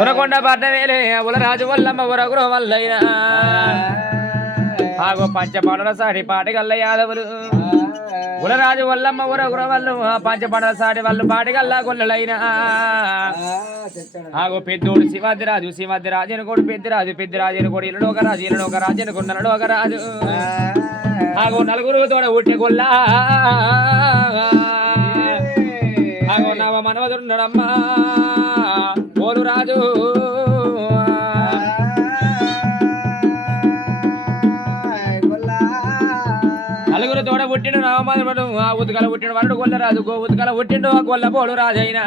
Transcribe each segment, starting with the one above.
తురకొండ పట్టవేలే ఉలరాజు వల్లమ్మ ఉరగురు వల్లైనా ఆగో పంచపాడల సాడి పాటగల్ల యాదవులు ఉలరాజు వల్లమ్మ ఉరగుర వాళ్ళు పంచపాడల సాడి వాళ్ళు పాటగల్లా గొల్లలైనా ఆగో పెద్దోడు శివాద్రిరాజు అనుకోడు పెద్దిరాజు అనుకోడు ఇల్లడోక రాజు అనుకోడు నలడోక రాజు ఆగో నలుగురు తోడ ఉట్టి గొల్లా ఆగో నవ మనవదున్నాడమ్మా పోలు రాజు నలుగురు తోడ పుట్టిండు నవమనుడు ఆ ఉతుకల పుట్టిన వరుడు గొల్లరాజు ఉతుకల పుట్టిండు ఆ గొల్ల పోలు రాజైనా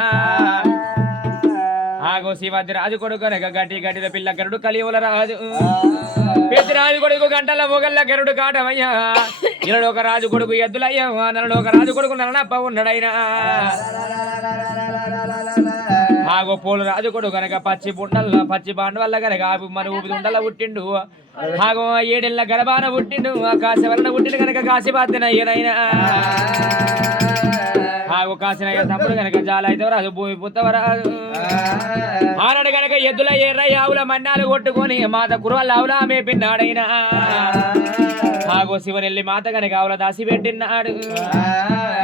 ఆగో శివాద్రి రాజు కొడుకు కనుక గట్టిల పిల్ల గరుడు కలియుల రాజు పెద్దిరాజు కొడుకు గంటల మొగల్ల గరుడు కాటమయ్యా ఇలాడు ఒక రాజు కొడుకు ఎద్దులయ్యా నలుడు ఒక రాజు కొడుకు నలనప్ప ఉన్నాడైనా ఆగో పోలు రాజు కొడుకు కనుక పచ్చి బాండ వల్ల కనుక మన ఊపి ఉండల పుట్టిండు ఆగో 7 ఏళ్ల గర్భాన పుట్టిండు కాశీ వలన పుట్టిండు కనుక కాశీ బాధ్యన అయ్యనైనా ఆగో కాశీనయ్య తమ్ముడు కనుక జాల అయితే రాజు భూమి పుత్తవరాజు ఆనాడు కనుక ఎద్దుల ఎర్రయ్య ఆవుల మన్నాలు కొట్టుకొని మాత కురవల్ల ఆవుల మేపిన్నాడైనా ఆగో శివనెల్లి మాత కనుక ఆవుల దాసి పెట్టినాడు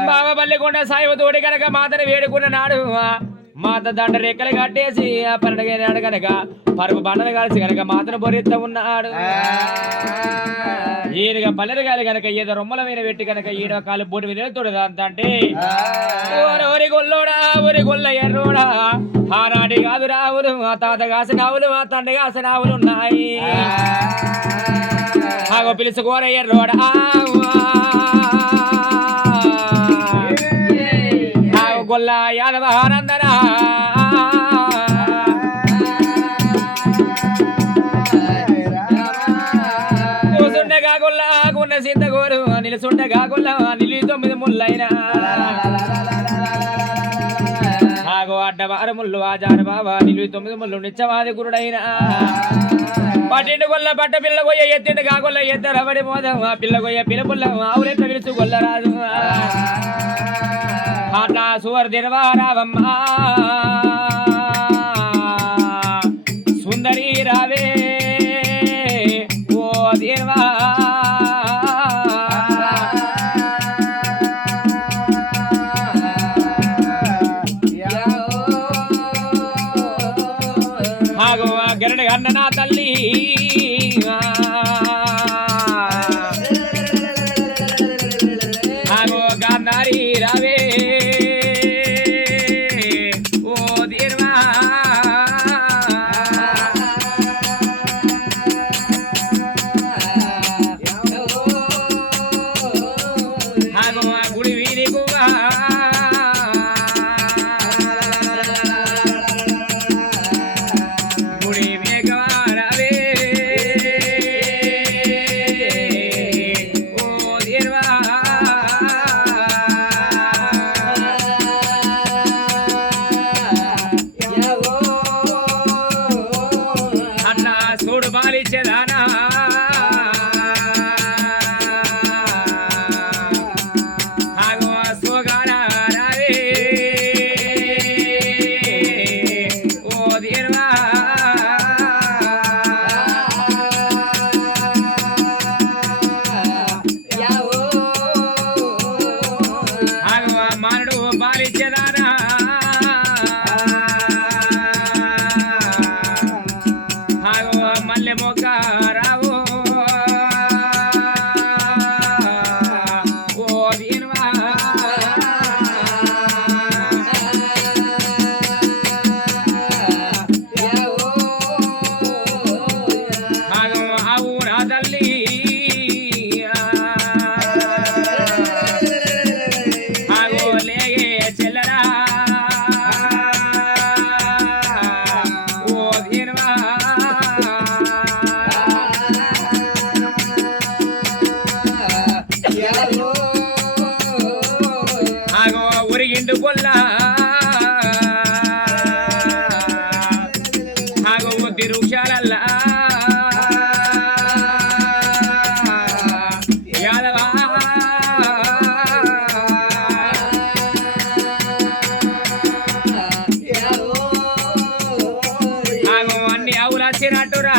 బాబా బల్లికొండ సాయిబు తోడి కనుక మాతను వేడుకున్నాడు మాత దండ రెక్కలు కట్టేసి ఆ పన్నెండు కనుక పరుపు బండలు కలిసి కనుక మాతను బొరిత్త ఉన్నాడు ఈయనగా పల్లెరు గాలి కనుక ఏదో రొమ్మల మీద పెట్టి కనుక ఈడ కాలు బోటి మీద తోడు అంటే ఒరి గొల్లోడా ఒరి గొల్ల ఎర్రోడా ఆనాటి కాదు రావులు మా తాత కాసిన ఆవులు మా తండ్రి కాసిన ఆవులు ఉన్నాయి ఆగో పిలుచుకోర ఎర్రోడా ఆగో గొల్ల యాదవ ఆనందనా సింతగోరు నిలుసుండగా గొల్ల నిలు 9 ముళ్ళైనా ఆగో అడ్డవారు ముళ్ళు ఆజారు బాబా నిలు 9 ముళ్ళు నిచ్చవాది గురుడైనా పట్టిండు గొల్ల పట్ట పిల్ల కొయ్య ఎత్తిండు కాగొల్ల ఎద్దరబడి మోదం ఆ పిల్ల కొయ్య పిల్లపుల్ల ఆవులెంత పిలుచు గొల్లరాజు అట్లా సువర్ దినవారావమ్మా సుందరి రావే ఓ దేవా గరడ అన్ననా తల్లి ఆగో గాంధారి రావే ఓ దేవా ఆగో గుడి వీధి గువ్వా వచ్చినట్టురా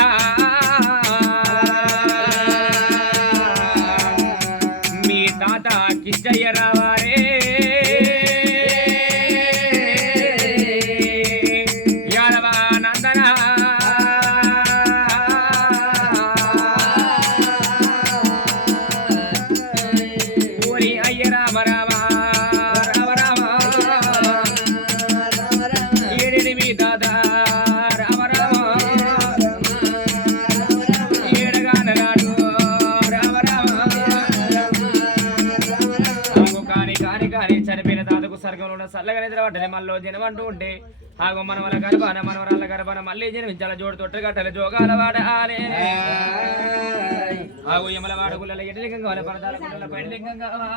మీ తాత కిష్టయ్య రావారే యాదవ నందన ఓరి అయ్య రామ రామ చనిపోయిన తాతకు స్వర్గంలో ఉన్న చల్లగా నిద్రపట్టని మళ్ళీ జనమంటూ ఉంటే ఆగో మనవల గర్భాన మనవరాళ్ళ గర్భాన మళ్ళీ జన్మించాల జోడు తొట్టు కట్టలు జోగాల వాడాలే ఆగో యమల వాడుకుల ఎడలింగం కావాలి పరదాల గుళ్ళ పైలింగం కావాలి